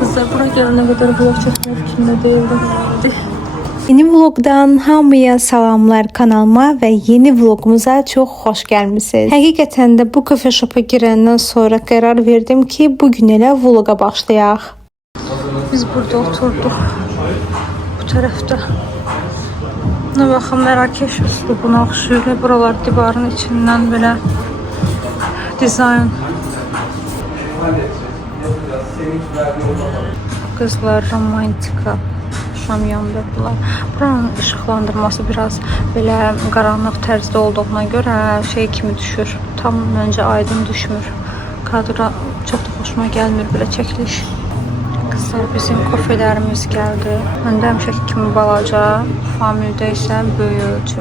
Kızlar bura gelene kadar vlog çekmek fikrinde değildim. Yeni vlogdan hamıya salamlar kanalıma ve yeni vlogumuza çok hoş gelmişsiniz. Həqiqətən də bu kafe shop'a girəndən sonra qərar verdim ki, bugün elə vloga başlayaq. Biz burada oturduk. Bu tarafta. Ne bakın Merakeş üslubuna oxşuyur. Buralar divarın içinden böyle dizayn. Kızlar romantika. Şam yandırdılar. Buranın ışıqlandırması biraz belə qaranlıq tərzdə olduğuna görə şey kimi düşür. Tam önce aydın düşmür. Kadra çok da hoşuma gelmir belə çəkiliş. Kızlar bizim kofelerimiz geldi. Öndə həmişəki kimi balaca, famildə isə böyük.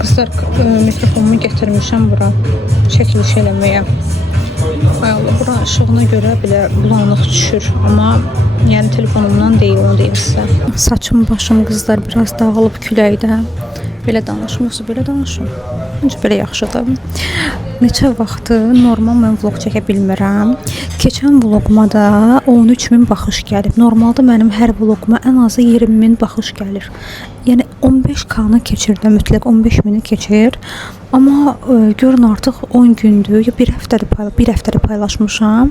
Kızlar mikrofonumu getirmişəm bura çəkiliş eləməyə. Ay Allah, bura ışığına görə belə bulanıq düşür, amma yəni telefonumdan deyil, onu deyim sizə. Saçım başım kızlar biraz dağılıb küləkdə. Belə danışım, yoxsa belə danışım? Məncə belə yaxşıdır. Neçə vaxtdır normal mən vlog çəkə bilmirəm. Keçən vloguma da 13.000 baxış gəlib. Normalda mənim hər vloguma ən azı 20.000 baxış gəlir. Yəni 15K-nı keçirdim, mütləq 15.000-i keçir. Amma görün artıq 10 gündür, ya bir həftədə paylaşmışam.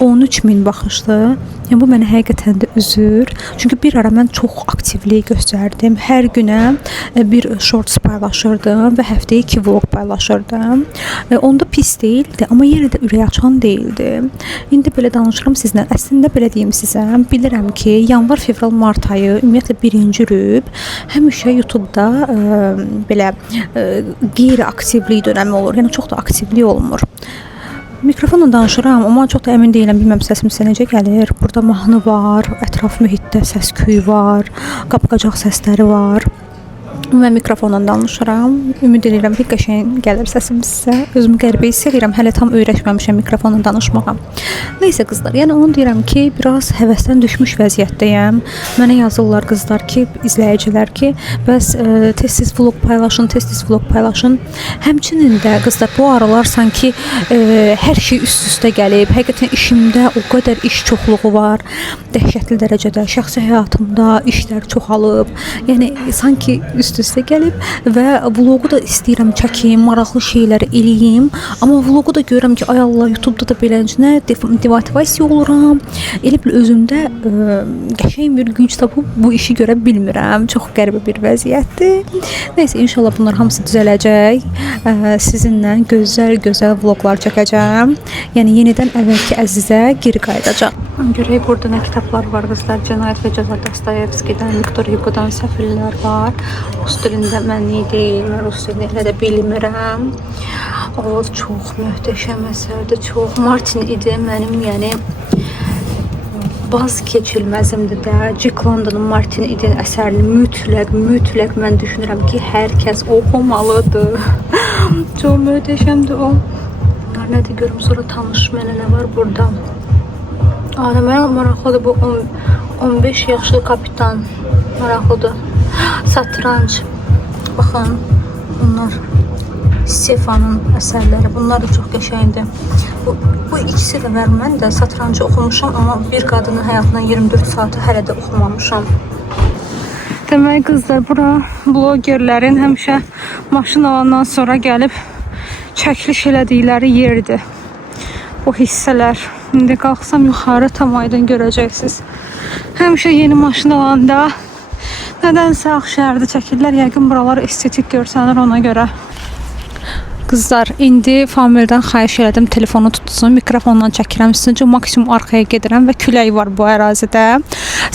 13.000 baxışdır. Yəni bu mənə həqiqətən də üzür. Çünki bir ara mən çox aktivlik göstərdim. Hər günə bir shorts paylaşırdım və həftəyə 2 vlog paylaşırdım. Onda pis değildi, amma yenə də ürək açan değildi. İndi belə danışıram sizlə. Əslində belə deyim sizə, bilirəm ki, yanvar, fevral, mart ayı ümumiyyətlə birinci rüb həmişə YouTube-da belə qeyri-aktivlik dönəmi olur. Yəni çox da aktivlik olmur. Mikrofonla danışıram, amma çox da əmin deyiləm, bilməm səsim sizə necə gəlir. Burada mahnı var, ətraf mühitdə səs-küy var, qapqacaq səsləri var. Mən mikrofonla danışıram. Ümid edirəm ki, qəşəng gəlir səsim sizə. Özümü qəribə hiss edirəm. Hələ tam öyrəşməmişəm mikrofonla danışmağa. Nəysə qızlar, yəni onu deyirəm ki, biraz həvəsdən düşmüş vəziyyətdəyəm. Mənə yazırlar qızlar ki, izləyicilər ki, bəs tez-tez vlog paylaşın, tez-tez vlog paylaşın. Həmçinin də qızlar bu aralar sanki hər şey üst-üstə gəlib. Həqiqətən işimdə o qədər iş çoxluğu var. Dəhşətli dərəcədə şəxsi həyatımda işlər çoxalıb. Yəni sanki üst-üstə gəlib və vlogu da istəyirəm çəkim, maraqlı şeyləri eləyim. Amma vlogu da görürəm ki, ay Allah, YouTube-da da beləcə demotivasiya oluram. Elə bil özümdə qəşəng bir güc tapıb bu işi görə bilmirəm. Çox qəribə bir vəziyyətdir. Nəysə, inşallah bunlar hamısı düzələcək. Sizinlə gözəl vloglar çəkəcəm. Yəni yenidən əvvəlki əzizə geri qayıdacaq. Görək burada nə kitablar var qızlar. Cinayət və Cəza Dostoyevskidən, Viktor Hugo'dan Səfirlər var. Rus dilində mən nə deyim, rus dilini elə də bilmirəm. O çox möhtəşəm əsərdir, çox. Martin idi mənim, yəni vaz keçilməzimdir də. Jack London'un Martin İdin əsərini mütləq mən düşünürəm ki, hər kəs oxumalıdır. Çox möhtəşəmdir o. Nədir görüm, sonra tanış mənə nə var burada. Mənə maraqlıdır bu 15 yaşlı kapitan. Maraqlıdır. Satranç. Baxın, bunlar Stefanın əsərləri. Bunlar da çox qəşəngdir. Bu ikisi də var. Mən də satrancı oxumuşam, amma bir qadının həyatından 24 saatı hələ də oxumamışam. Demək qızlar, bura blogerlərin həmişə maşın alandan sonra gəlib çəkiliş elədikləri yerdir. Bu hissələr. İndi qalxsam yuxarı tam aydın görəcəksiniz. Həmişə yeni maşın alanda nədənsə Ağşəhərdə çəkirlər. Yəqin buralar estetik görsənir ona görə. Qızlar, indi Famildən xahiş elədim telefonu tutsun, mikrofonla çəkirəm sizin üçün, maksimum arxaya gedirəm və külək var bu ərazidə.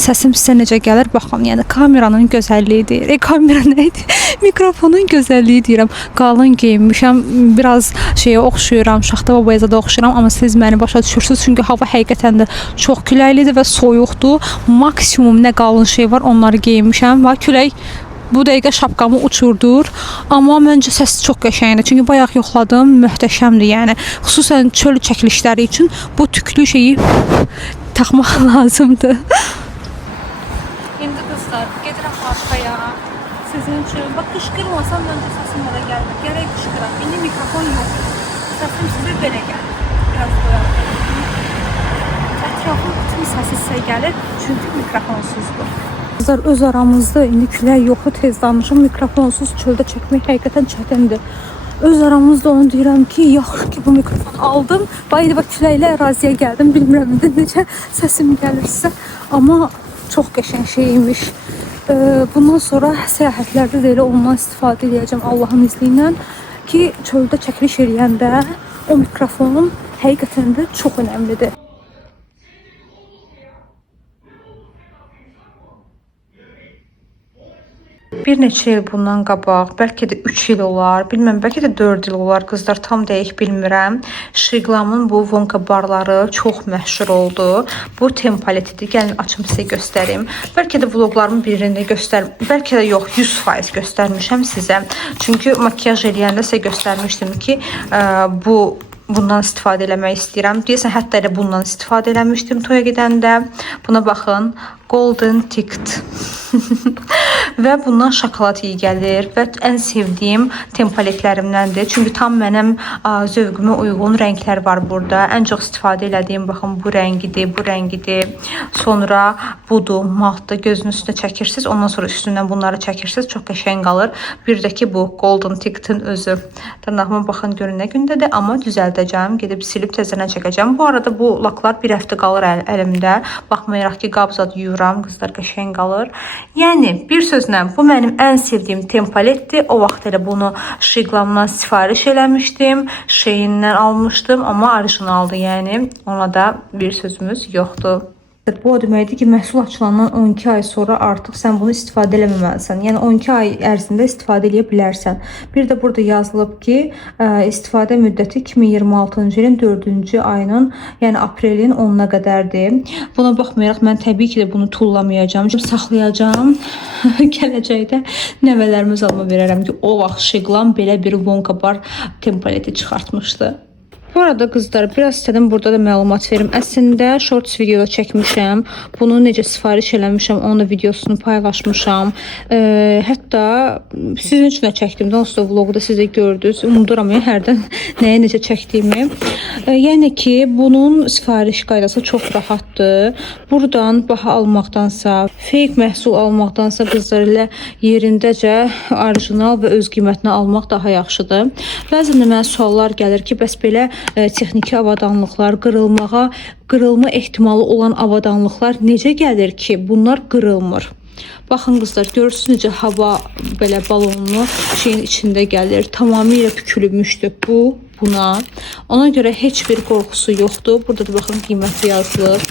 Səsim sizə necə gəlir baxın, yəni kameranın gözəlliyi deyir. Kamera nə idi? Mikrofonun gözəlliyi deyirəm. Qalın geyinmişəm, biraz şeyə oxşuyuram, Şaxta Babayazada oxşuyuram, amma siz məni başa düşürsünüz, çünki hava həqiqətən də çox küləklidir və soyuqdur. Maksimum nə qalın şey var, onları geyinmişəm və külək bu dəqiqə şapkamı uçurdur. Amma məncə səsi çox qəşəngdir. Çünki bayaq yoxladım, möhtəşəmdir. Yəni xüsusən çöl çəkilişləri üçün bu tüklü şeyi taxmaq lazımdır. İndi qızlar, gedirəm arxaya. Sizin üçün bax, qışqırmasam məncə səsim mənə gəlmir. Gərək qışqıram. İndi mikrofon yox. Səsim sizə belə gəlir. Biraz qoyalım. səsi sizə gəlir, çünki mikrofonsuzdur. Qızlar, öz aramızda indi külək yoxdur, tez danışım. Mikrofonsuz çöldə çəkmək həqiqətən çətindir. Öz aramızda onu deyirəm ki, yaxşı ki bu mikrofonu aldım. Bayır və küləklə əraziyə gəldim. Bilmirəm indi necə səsim gəlir sizə, amma çox qəşəng şeymiş. Bundan sonra səyahətlərdə də elə ondan istifadə edəcəm Allahın izni ilə ki, çöldə çəkiliş eləyəndə o mikrofon həqiqətən də çox önəmlidir. Bir neçə il bundan qabaq, bəlkə də 3 il olar, bilməm, bəlkə də 4 il olar, qızlar, tam dəqiq bilmirəm. Şiqlamın bu Wonka barları çox məşhur oldu. Bu Tempaletidir. Gəlin açım sizə göstərim. Bəlkə də vloqlarımın birində bəlkə də yox, 100% göstərmişəm sizə. Çünki makiyaj eləyəndə sizə göstərmişdim ki, bundan istifadə eləmək istəyirəm. Deyəsən, hətta elə bundan istifadə eləmişdim toya gedəndə. Buna baxın. Golden Ticket. Və bundan şokolad iyi gəlir və ən sevdiyim tempoletlərimdəndir. Çünki tam mənim zövqümə uyğun rənglər var burada. Ən çox istifadə elədiyim baxın bu rəngidir, bu rəngidir. Sonra budur, matdır. Gözünün üstünə çəkirsiniz, ondan sonra üstündən bunları çəkirsiniz. Çox qəşəng qalır. Bir də ki bu Golden Ticket'ın özü. Dırnağıma baxın görün nə gündədir, amma düzəldəcəm. Gedib silib təzədən çəkəcəm. Bu arada bu laklar bir həftə qalır əlimdə. Baxmayaraq ki qabzad yuyuram. Qızlar, qəşəng qalır. Yəni bir sözlə bu mənim ən sevdiyim tempoletdir. O vaxt elə bunu Şiqlamdan sifariş eləmişdim. Shein-dən almışdım, amma orijinaldır, yəni ona da bir sözümüz yoxdur. Bu o deməkdir ki, məhsul açılandan 12 ay sonra artıq sən bunu istifadə eləməməlisən. Yəni 12 ay ərzində istifadə edə bilərsən. Bir də burada yazılıb ki, istifadə müddəti 2026-cı ilin 4-cü ayının, yəni aprelin 10-na qədərdir. Buna baxmayaraq mən təbii ki də bunu tullamayacağam, saxlayacağam. Gələcəkdə nəvələrimiz alma verərəm ki, o vaxt Şiqlam belə bir Wonka bar tempoleti çıxartmışdı. Bu arada qızlar, biraz istədim burada da məlumat verim. Əslində shorts videoda çəkmişəm. Bunu necə sifariş eləmişəm, onun da videosunu paylaşmışam. Hətta sizin üçün də çəkdim. Onsuz da vlogu da siz də gördünüz. Unuduram ya hərdən nəyə necə çəkdiyimi. Yəni ki, bunun sifariş qaydası çox rahatdır. Buradan baha almaqdansa, fake məhsul almaqdansa qızlar ilə yerindəcə orijinal və öz qiymətinə almaq daha yaxşıdır. Bəzən də mənə suallar gəlir ki, bəs belə texniki avadanlıqlar, qırılma ehtimalı olan avadanlıqlar necə gəlir ki, bunlar qırılmır? Baxın qızlar, görürsünüz necə hava belə balonlu şeyin içində gəlir. Tamamilə pükülmüşdür buna. Ona görə heç bir qorxusu yoxdur. Burada da baxın qiyməti yazılır.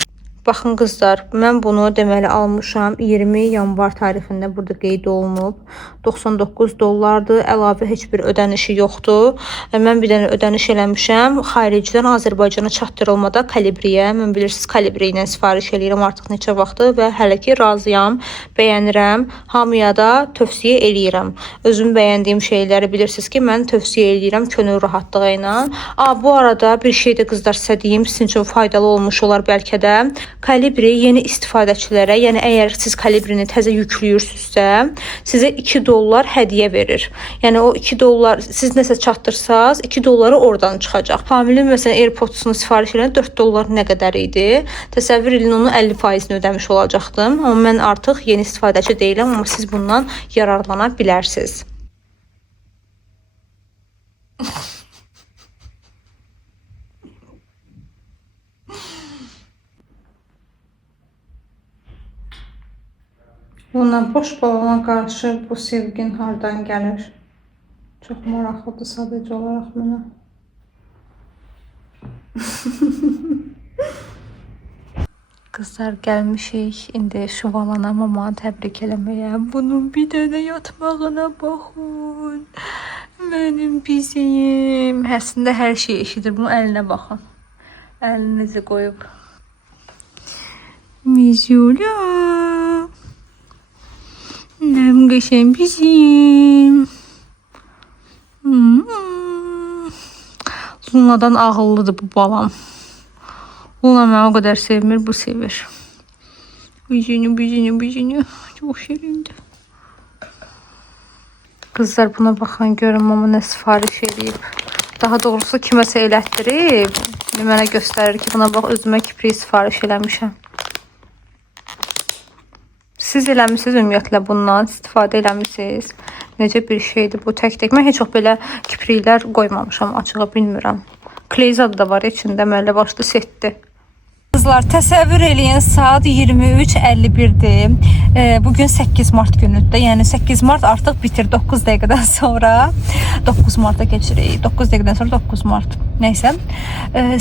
Baxın qızlar, mən bunu deməli almışam 20 yanvar tarixində burada qeyd olunub. 99 dollardır, əlavə heç bir ödənişi yoxdur. Mən bir dənə ödəniş eləmişəm. Xaricdən Azərbaycana çatdırılmada Kalibriyə. Mən bilirsiniz Kalibri ilə sifariş eləyirəm artıq neçə vaxtdır və hələ ki razıyam, bəyənirəm. Hamıya da tövsiyə eləyirəm. Özüm bəyəndiyim şeyləri bilirsiniz ki, mən tövsiyə eləyirəm könül rahatlığı ilə. Bu arada bir şey də qızlar sizə deyim, sizin üçün faydalı olmuş olar bəlkə də. Kalibri yeni istifadəçilərə, yəni əgər siz Kalibrini təzə yüklüyürsünüzsə, sizə 2 dollar hədiyyə verir. Yəni o 2 dollar siz nəsə çatdırsaz, 2 dolları oradan çıxacaq. Familin məsələn AirPods-unu sifariş edən 4 dollar nə qədər idi? Təsəvvür edin, onun 50%-ni ödəmiş olacaqdım. Amma mən artıq yeni istifadəçi deyiləm, amma siz bundan yararlana bilərsiniz. Bundan boş balona qarşı bu sevgin hardan gəlir? Çox maraqlıdır sadəcə olaraq mənə. Qızlar, gəlmişik indi Şuvalana mamanı təbrik eləməyə. Bunun bir dənə yatmağına baxın. Mənim bizim. Əslində hər şey eşidir. Bunun əlinə baxın. Əlinizi qoyub. Mizula. Nəm qəşəng bizim. Lunadan ağıllıdır bu balam. Luna mənə o qədər sevmir, bu sevir. Bizini. Çox şirindir. Qızlar, buna baxın, görün mama nə sifariş edib. Daha doğrusu kiməsə elətdirib. Mənə göstərir ki, buna bax, özümə kiprik sifariş eləmişəm. Siz eləmisiniz ümumiyyətlə bundan istifadə eləmisiniz? Necə bir şeydir bu tək-tək? Mən heç çox belə kipriklər qoymamışam, açığa bilmirəm. Kley zadı da var içində, əməlli başlı setdir. Kızlar, təsəvvür eləyin, saat 23:51-dir. Bugün 8 mart günüdür. Yəni 8 mart artıq bitir 9 dəqiqədən sonra. 9 marta keçirik. 9 dəqiqədən sonra 9 mart. Nəysə.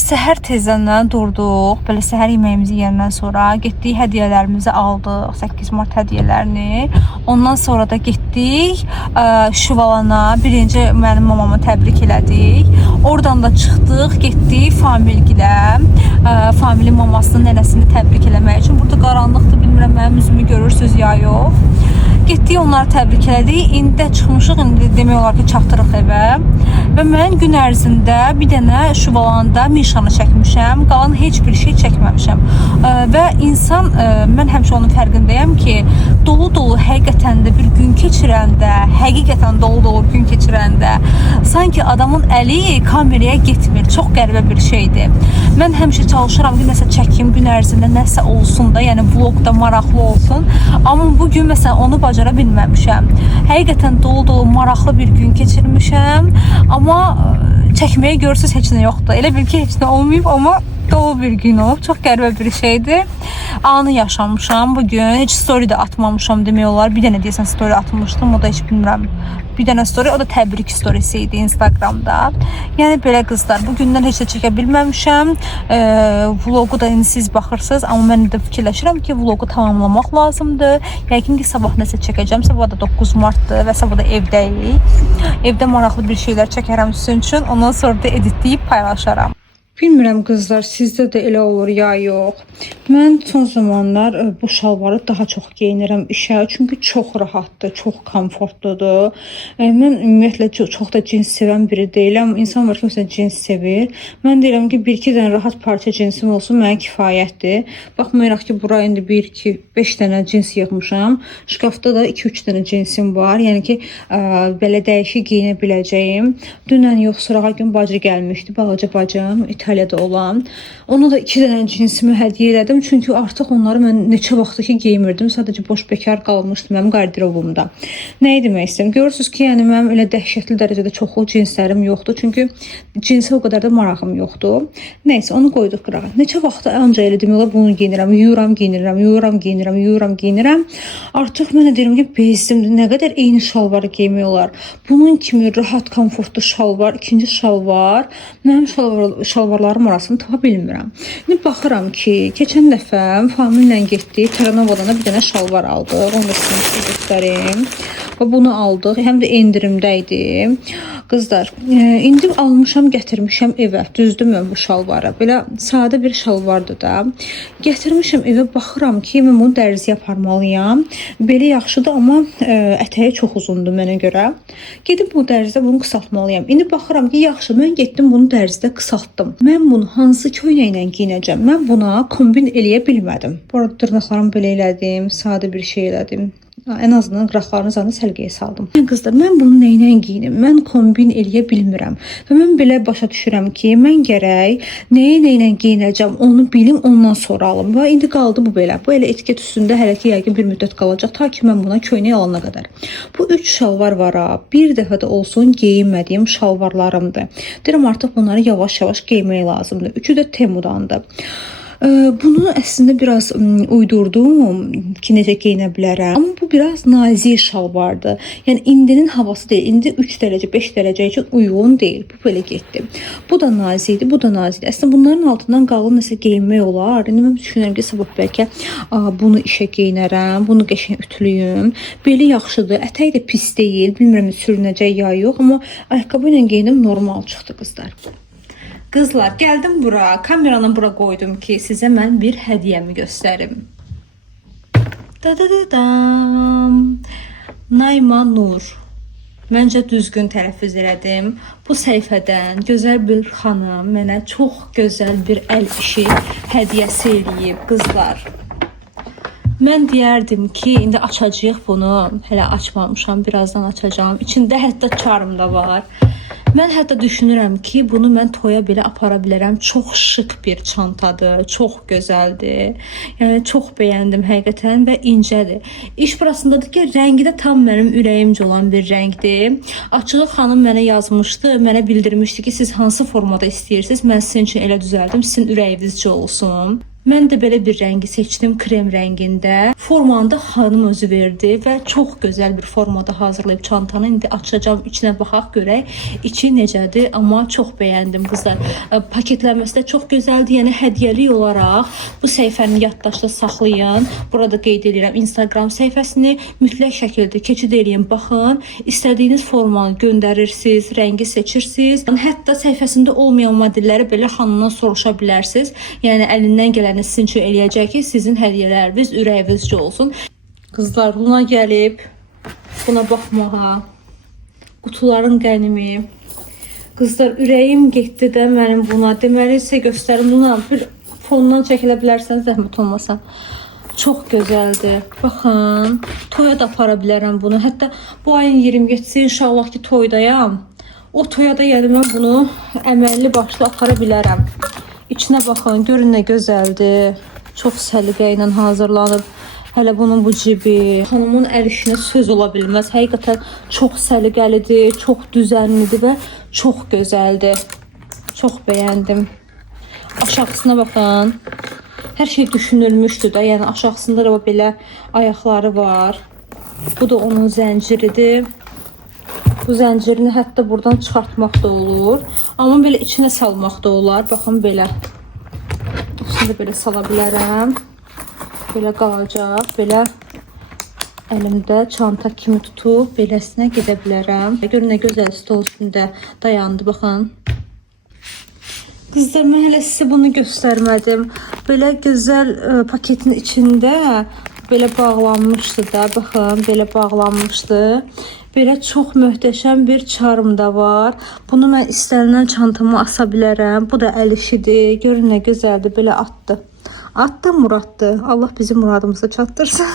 Səhər tezdən durduq. Belə səhər yeməyimizi yeyəndən sonra getdik, hədiyyələrimizi aldıq. 8 mart hədiyyələrini. Ondan sonra da getdik Şuvalana. Birinci mənim mamamı təbrik elədik. Oradan da çıxdıq, getdik Familgilə. Familin mamasının nənəsini təbrik eləmək üçün. Burada qaranlıqdır, bilmirəm mənim üzümü görürsüz ya yox. Getdik, onları təbrik elədik. İndi də çıxmışıq, indi demək olar ki, çatdırıq evə. Və mən gün ərzində bir dənə Şuvalanda Mişanı çəkmişəm. Qalan heç bir şey çəkməmişəm. Və insan, mən həmişə onun fərqindəyəm ki, dolu-dolu həqiqətən də bir gün keçirəndə, həqiqətən dolu-dolu gün keçirəndə sanki adamın əli kameraya getmir. Çox qəribə bir şeydir. Mən həmişə çalışıram ki, nəsə çəkim gün ərzində, nəsə olsun da, yəni vlogda maraqlı olsun. Amma bugün məsələn onu bacara bilməmişəm. Həqiqətən dolu-dolu maraqlı bir gün keçirmişəm. Amma çəkməyə görürsüz heç nə yoxdur. Elə bil ki, heç nə olmayıb, amma dolu bir gün olub. Çox qəribə bir şeydir. Anı yaşamışam bugün. Heç story də atmamışam demək olar. Bir dənə deyəsən story atmışdım. O da heç bilmirəm. Bir dənə story, o da təbrik storisi idi Instagramda. Yəni belə qızlar, bugündən heç də çəkə bilməmişəm. Vlogu da indi siz baxırsınız, amma mən də fikirləşirəm ki, vlogu tamamlamaq lazımdır. Yəqin ki, sabah nəsə çəkəcəm. Sabah da 9 martdır və sabah da evdəyik. Evdə maraqlı bir şeylər çəkərəm sizin üçün. Ondan sonra da editləyib paylaşaram. Bilmirəm qızlar, sizdə də elə olur ya yox. Mən son zamanlar bu şalvarı daha çox geyinirəm işə, çünki çox rahatdır, çox komfortludur. Mən ümumiyyətlə çox da cins sevən biri deyiləm. İnsan var ki, məsələn, cins sevir. Mən deyirəm ki, 1-2 dənə rahat parça cinsim olsun, mənə kifayətdir. Baxmayaraq ki, bura indi 1-2-5 dənə cins yığmışam. Şkafda da 2-3 dənə cinsim var. Yəni ki, belə dəyişik geyinə biləcəyim. Dünən yox, sırağa gün bacı gəlmişdi, balaca bacım, İtaliyada olan. Ona da 2 dənə cinsimi hədiyyə elədim. Çünki artıq onları mən neçə vaxtdır ki geymirdim. Sadəcə boş bekar qalmışdı mənim qarderobumda. Nəyi demək istəyirəm? Görürsünüz ki, yəni mənim elə dəhşətli dərəcədə çoxlu cinslərim yoxdur. Çünki cinsə o qədər də marağım yoxdur. Nəysə, onu qoyduq qırağa. Neçə vaxtdır ancaq elə demək olar bunu geyinirəm. Yuyuram, geyinirəm, yuyuram, geyinirəm, yuyuram, geyinirəm. Artıq mən də deyirəm ki, bezdim. Nə qədər eyni şalvarı geymək olar. Bunun kimi rahat, komfortlu şalvar, ikinci şalvar. Mənim şalvarlarım arasını tapa bilmirəm. İndi baxıram ki, keçən dəfə famillə getdik, Terranovadan bir dənə şalvar aldıq. Onu da sizə göstərim. Və bunu aldıq. Həm də endirimdə idi. Qızlar, indi almışam, gətirmişəm evə. Düzdürmü bu şalvarı? Belə sadə bir şalvardır da. Gətirmişəm evə, baxıram ki, mən bunu dərziyə aparmalıyam. Belə yaxşıdır, amma ətəyi çox uzundur mənə görə. Gedib bu dərzidə bunu qısaltmalıyam. İndi baxıram ki, yaxşı, mən getdim bunu dərzidə qısaltdım. Mən bunu hansı köynə ilə giyinəcəm? Mən buna kombin eləyə bilmədim. Bu arada dırnaqlarımı belə elədim, sadə bir şey elədim. En azından qıraqlarını zanı səlqəyə saldım. Qızlar, mən bunu nə ilə giyinim? Mən kombin eləyə bilmirəm. Və mən belə başa düşürəm ki, mən gərək nəyə nə ilə giyinəcəm, onu bilim, ondan sonra alım. Və indi qaldı bu belə. Bu elə etiket üstündə hələ ki, yəqin bir müddət qalacaq, ta ki mən buna köynək alana qədər. Bu 3 şalvar var ha. Bir dəfə də olsun geyinmədiyim şalvarlarımdır. Deyirəm, artıq bunları yavaş-yavaş geymək lazımdır. Üçü də Temudandır. Bunu əslində biraz uydurdum ki, necə geyinə bilərəm. Amma bu biraz nazik şalvardır. Yəni indinin havası deyil. İndi 3 dərəcə, 5 dərəcə üçün uyğun deyil. Bu belə getdi. Bu da nazikdir, bu da nazikdir. Əslində bunların altından qalın nəsə geyinmək olar. İndi mən düşünürəm ki, sabah bəlkə bunu işə geyinərəm, bunu qəşəng ütülüyüm. Belə yaxşıdır. Ətək də pis deyil. Bilmirəm sürünəcək ya yox, amma ayaqqabı ilə geyindim, normal çıxdı qızlar. Qızlar, gəldim bura, kameranı bura qoydum ki, sizə mən bir hədiyyəmi göstərim. Da-da-da-dam. Nayma Nur. Məncə düzgün tələffüz elədim. Bu səhifədən gözəl bir xanım mənə çox gözəl bir əl işi hədiyyəsi eləyib, qızlar. Mən deyərdim ki, indi açacağıq bunu. Hələ açmamışam, birazdan açacağım. İçində hətta çarım da var. Mən hətta düşünürəm ki, bunu mən toya belə apara bilərəm. Çox şık bir çantadır, çox gözəldir. Yəni çox bəyəndim həqiqətən və incədir. İş burasındadır ki, rəngi də tam mənim ürəyimcə olan bir rəngdir. Açığı xanım mənə yazmışdı, mənə bildirmişdi ki, siz hansı formada istəyirsiniz? Mən sizin üçün elə düzəldim, sizin ürəyinizcə olsun. Mən də belə bir rəngi seçdim, krem rəngində. Formanı da xanım özü verdi və çox gözəl bir formada hazırlayıb çantanı. İndi açacağam, içinə baxaq görək. İçi necədir, amma çox bəyəndim qızlar. Paketlənməsi də çox gözəldir. Yəni hədiyyəlik olaraq bu səhifəni yaddaşda saxlayın. Burada qeyd edirəm Instagram səhifəsini. Mütləq şəkildə keçid eləyin, baxın. İstədiyiniz formanı göndərirsiniz, rəngi seçirsiniz. Hətta səhifəsində olmayan modelləri belə xanımdan soruşa bilərsiniz. Yəni əlindən gələn sizin üçün eləyəcək ki, sizin hədiyyələriniz ürəyinizcə olsun. Qızlar, Luna gəlib buna baxmağa. Qutuların qənimi. Qızlar, ürəyim getdi də mənim buna. Deməli isə göstərim. Luna, bir fondan çəkilə bilərsəniz, zəhmət olmasa. Çox gözəldir. Baxın, toya da apara bilərəm bunu. Hətta bu ayın 27-si inşallah ki toydayam. O toya da yəni mən bunu əməlli başlı apara bilərəm. İçinə baxın, görün nə gözəldir. Çox səliqə ilə hazırlanıb. Hələ bunun bu cibi. Xanımın əl işinə söz ola bilməz. Həqiqətən çox səliqəlidir, çox düzənlidir və çox gözəldir. Çox bəyəndim. Aşağısına baxın. Hər şey düşünülmüşdür da. Yəni aşağısında da belə ayaqları var. Bu da onun zənciridir. Bu zəncirini hətta buradan çıxartmaq da olur. Amma belə içinə salmaq da olar. Baxın belə. İçində belə sala bilərəm. Belə qalacaq. Belə əlimdə çanta kimi tutub beləsinə gedə bilərəm. Görün nə gözəl stol üstündə dayandı. Baxın. Qızlar, mən hələ sizə bunu göstərmədim. Belə gözəl paketin içində belə bağlanmışdı da. Baxın, belə bağlanmışdı. Belə çox möhtəşəm bir çarm da var. Bunu mən istənilən çantama asa bilərəm. Bu da əl işidir. Görün nə gözəldir. Belə atdı. Atdı, muraddır. Allah bizim muradımızı çatdırsın.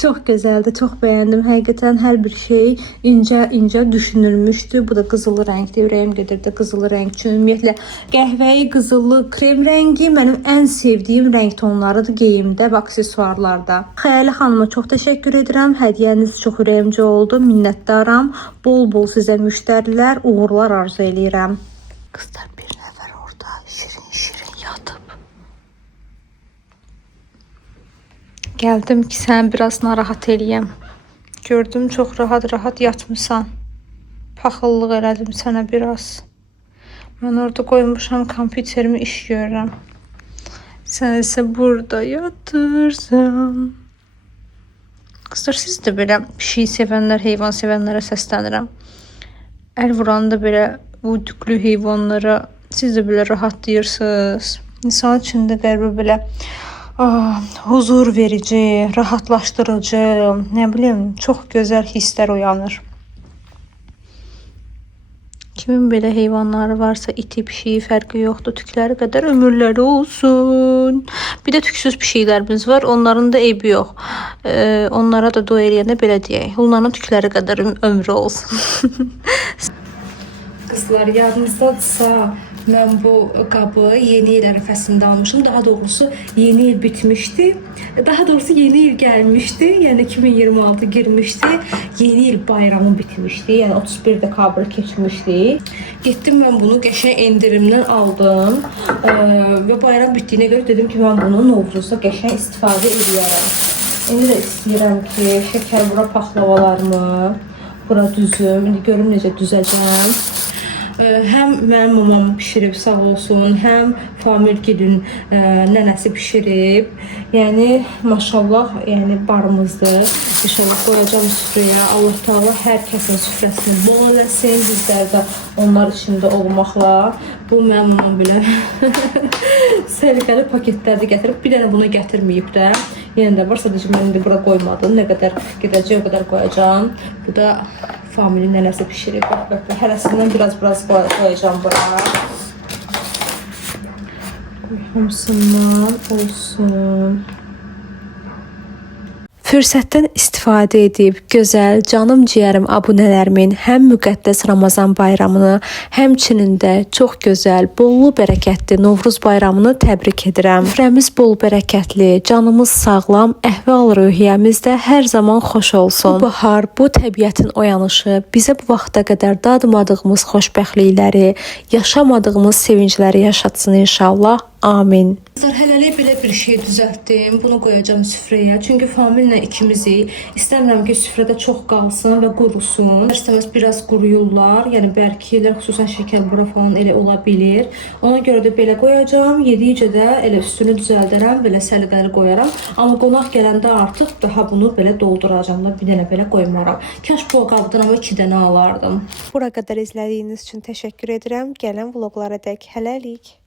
Çox gözəldir. Çox bəyəndim. Həqiqətən hər bir şey incə düşünülmüşdü. Bu da qızılı rəngdir. Ürəyim gedirdi qızılı rəng üçün. Ümumiyyətlə qəhvəyi, qızılı, krem rəngi mənim ən sevdiyim rəng tonlarıdır geyimdə və aksesuarlarda. Xəyali xanıma çox təşəkkür edirəm. Hədiyyəniz çox ürəyimcə oldu. Minnətdaram. Bol-bol sizə müştərilər, uğurlar arzu eləyirəm. Qızlar, bir nəfər orada şirin yatıb. Gəldim ki, sən biraz narahat eləyəm. Gördüm, çox rahat yatmısan. Paxıllıq elədim sənə biraz. Mən orada qoymuşam kompüterimi, iş görürəm. Sən isə burada yatırsan. Qızlar, siz də belə pişik sevənlər, heyvan sevənlərə səslənirəm. Əl vuranda belə bu düklü heyvanlara siz də belə rahatlayırsınız. İnsan içində qəlbi belə huzur verici, rahatlaşdırıcı, nə bilim, çox gözəl hisslər oyanır. Kimin belə heyvanları varsa, iti, pişiyi fərqi yoxdur, tükləri qədər ömürləri olsun. Bir də tüksüz pişiklərimiz var, onların da eybi yox. Onlara da dua eləyəndə belə deyək, onların tükləri qədər ömrü olsun. Qızlar, yadınızdadırsa, mən bu qabı yeni il ərəfəsində almışım. Daha doğrusu yeni il bitmişdi. Daha doğrusu yeni il gəlmişdi. Yəni 2026 girmişdi. Yeni il bayramı bitmişdi. Yəni 31 dekabr keçmişdi. Getdim mən bunu qəşəng endirimdən aldım. Və bayram bitdiyinə görə dedim ki, mən bunu Novruzda qəşəng istifadə edərəm. İndi də istəyirəm ki, şəkər bura paxlavalarımı bura düzüm. İndi görüm necə düzəcəm. Həm mənim mamam pişirib, sağ olsun, həm Familgilin nənəsi pişirib. Yəni maşallah, yəni barımızdır. İnşallah qoyacağım süfrəyə. Allah Taala hər kəsin süfrəsini bol eləsin. Bizlər də onlar içində olmaqla. Bu mənim mamam belə səliqəli paketlərdə gətirib. Bir dənə bunu gətirməyib də. Yenə də var, sadəcə mən indi bura qoymadım. Nə qədər gedəcək, o qədər qoyacağım. Bu da Familin nənəsi pişirib. Bax, hərəsindən biraz qoyacağım bura. Hamısından olsun. Fürsətdən istifadə edib gözəl, canım ciyərim abunələrimin həm müqəddəs Ramazan bayramını, həmçinin də çox gözəl, bollu bərəkətli Novruz bayramını təbrik edirəm. Süfrəmiz bol bərəkətli, canımız sağlam, əhval-ruhiyyəmiz də hər zaman xoş olsun. Bu bahar, bu təbiətin oyanışı bizə bu vaxta qədər dadmadığımız xoşbəxtlikləri, yaşamadığımız sevincləri yaşatsın inşallah. Amin. Kızlar, hələlik belə bir şey düzəltdim. Bunu qoyacağım süfrəyə. Çünki famillə ikimizi istəmirəm ki, süfrədə çox qalsın və qurusun. İstəməz biraz quruyurlar, yəni bərkiyirlər, xüsusən şəkər bura falan elə ola bilir. Ona görə də belə qoyacağım. Yedikcə də elə üstünü düzəldərəm, belə səliqəli qoyaram. Amma qonaq gələndə artıq daha bunu belə dolduracağam da, bir dənə belə qoymaram. Kaş bu qabdan amma 2 dənə alardım. Bura qədər izlədiyiniz üçün təşəkkür edirəm. Gələn vloqlara dək hələlik.